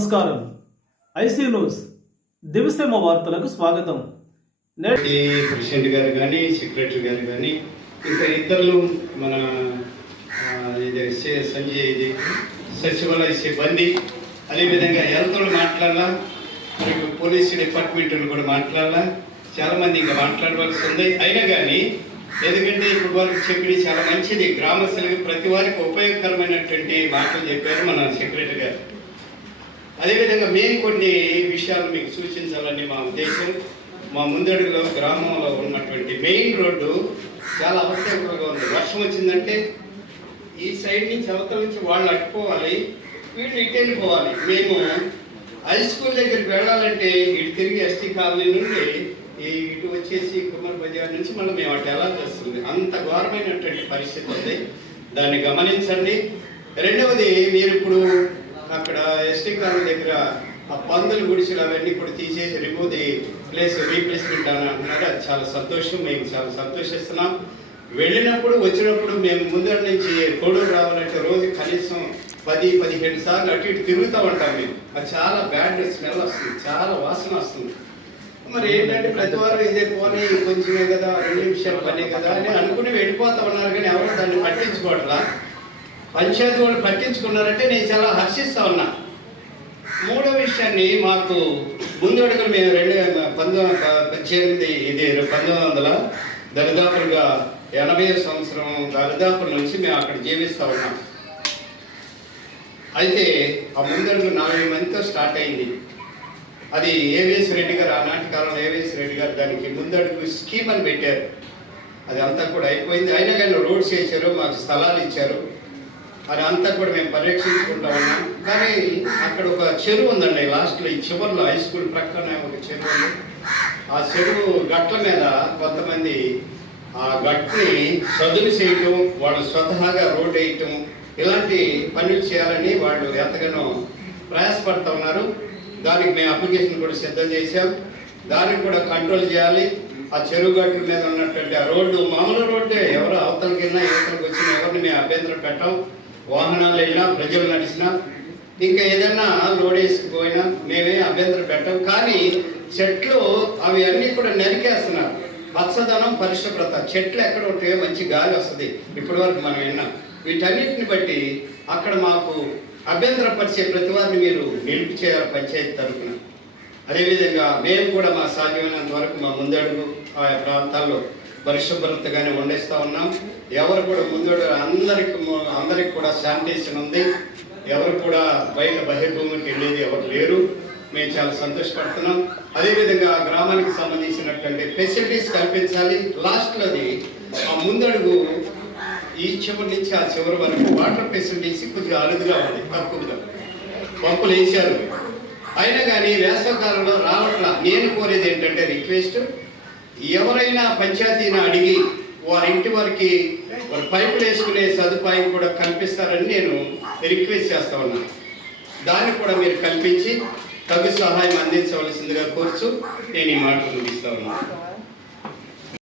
నమస్కారం. IC news దివిసేమ వార్తలకు స్వాగతం. ప్రెసిడెంట్ గారు కానీ సెక్రటరీ గారు కానీ ఇంకా ఇతరులు మన సంజయ్ సచివాలయ సిబ్బంది అదేవిధంగా హెల్త్లు మాట్లాడాలా, మరియు పోలీసు డిపార్ట్మెంట్లు కూడా మాట్లాడాలా, చాలామంది ఇంకా మాట్లాడవలసి ఉంది. అయినా కానీ ఎందుకంటే ఇప్పుడు వరకు చెప్పి చాలా మంచిది, గ్రామస్తులకు ప్రతి వారికి ఉపయోగకరమైనటువంటి మాటలు చెప్పారు మన సెక్రటరీ గారు. అదేవిధంగా మేము కొన్ని విషయాలు మీకు సూచించాలని మా ఉద్దేశం. మా ముందడుగులో గ్రామంలో ఉన్నటువంటి మెయిన్ రోడ్డు చాలా అవసరంగా ఉంది. వర్షం వచ్చిందంటే ఈ సైడ్ నుంచి అవతల నుంచి వాళ్ళు అట్టుకోవాలి, వీళ్ళు ఇటు వెళ్ళిపోవాలి. మేము హై స్కూల్ దగ్గరికి వెళ్ళాలంటే ఇటు తిరిగి ఎస్టీ కాలనీ నుండి ఇటు వచ్చేసి కుమార్ బజార్ నుంచి మళ్ళీ మేము అటు ఎలా చేస్తుంది. అంత ఘోరమైనటువంటి పరిస్థితి ఉంది, దాన్ని గమనించండి. రెండవది, మీరు ఇప్పుడు అక్కడ ఎస్టీ కాలనీ దగ్గర ఆ పందులు గుడిసెలు అవన్నీ కూడా తీసేసి రిమూవ్ ది ప్లేస్ రీప్లేస్మెంట్ అని అంటున్నారు. అది చాలా సంతోషం, మేము చాలా సంతోషిస్తున్నాం. వెళ్ళినప్పుడు వచ్చినప్పుడు మేము ముందర నుంచి కోడూరు రావాలంటే రోజు కనీసం 10-15 సార్లు అటు ఇటు తిరుగుతూ ఉంటాం. మేము అది చాలా బ్యాడ్ స్మెల్ వస్తుంది, చాలా వాసన వస్తుంది. మరి ఏంటంటే ప్రతి వారం ఇదే పోనీ కొంచెమే కదా, 2 నిమిషాలు పనే కదా అని అనుకుని వెళ్ళిపోతూ ఉన్నారు. కానీ ఎవరు దాన్ని పట్టించుకోవట్లా. పంచాయతీ వాళ్ళు పట్టించుకున్నారంటే నేను చాలా హర్షిస్తూ ఉన్నా. మూడో విషయాన్ని మాకు ముందు అడుగులు మేము 1900 దరిదాపులుగా 80వ సంవత్సరం దరిదాపుల నుంచి మేము అక్కడ జీవిస్తూ ఉన్నాం. అయితే ఆ ముందడుగు 40 మందితో స్టార్ట్ అయింది. అది ఏవిఎస్ రెడ్డి గారు, ఆనాటి కాలంలో ఏవిఎస్ రెడ్డి గారు దానికి ముందడుగు స్కీమ్ అని పెట్టారు. అది అంతా కూడా అయిపోయింది. అయినా కానీ రోడ్స్ వేసారు, మాకు స్థలాలు ఇచ్చారు, అది అంతా కూడా మేము పరీక్షించుకుంటా ఉన్నాం. కానీ అక్కడ ఒక చెరువు ఉందండి, లాస్ట్లో ఈ చివరిలో హై స్కూల్ ప్రక్కన ఒక చెరువు ఉంది. ఆ చెరువు గట్ల మీద కొంతమంది ఆ గట్టుని సదులు చేయటం, వాళ్ళు స్వతహాగా రోడ్ వేయటం, ఇలాంటి పనులు చేయాలని వాళ్ళు ఎంతగానో ప్రయాసపడుతూ ఉన్నారు. దానికి మేము అప్లికేషన్ కూడా సిద్ధం చేశాం. దానికి కూడా కంట్రోల్ చేయాలి. ఆ చెరువు గట్టు మీద ఉన్నటువంటి ఆ రోడ్డు మామూలు రోడ్డే, ఎవరు అవతలకి వెళ్ళినా యువతలకు వచ్చినా ఎవరిని మేము అభ్యంతరం పెట్టాం. వాహనాలు వెళ్ళినా, ప్రజలు నడిచినా, ఇంకా ఏదైనా లోడ్ వేసుకుపోయినా మేమే అభ్యంతరం పెట్టాం. కానీ చెట్లు అవి అన్నీ కూడా నరికేస్తున్నారు. పచ్చదనం, పరిశుభ్రత, చెట్లు ఎక్కడ ఉంటాయో మంచి గాలి వస్తుంది, ఇప్పటి వరకు మనం విన్నాం. వీటన్నిటిని బట్టి అక్కడ మాకు అభ్యంతరపరిచే ప్రతి వారిని మీరు నిలుపు చేయాలి పంచాయతీ తరఫున. అదేవిధంగా మేము కూడా మా సాధ్యమైనంత వరకు మా ముందడుగు ఆయా ప్రాంతాల్లో పరిశుభ్రతగానే వండేస్తూ ఉన్నాం. ఎవరు కూడా ముందడు అందరికి కూడా శానిటేషన్ ఉంది. ఎవరు కూడా బయట బహిర్భూమికి వెళ్ళేది ఎవరు లేరు. మేము చాలా సంతోషపడుతున్నాం. అదేవిధంగా గ్రామానికి సంబంధించినటువంటి ఫెసిలిటీస్ కల్పించాలి. లాస్ట్లోది ఆ ముందడుగు ఈ చివరి నుంచి ఆ చివరి వరకు వాటర్ ఫెసిలిటీస్ కొద్దిగా అరుదుగా ఉంది, తక్కువగా పంపులు వేశారు. అయినా కానీ వేసవకాలంలో రావట్లా. నేను కోరేది ఏంటంటే రిక్వెస్ట్, ఎవరైనా పంచాయతీని అడిగి వారింటి వారికి వారి పైపులు వేసుకునే సదుపాయం కూడా కల్పిస్తారని నేను రిక్వెస్ట్ చేస్తా ఉన్నాను. దాన్ని కూడా మీరు కల్పించి తగు సహాయం అందించవలసిందిగా కోరుచు నేను ఈ మాట ముగిస్తా ఉన్నాను.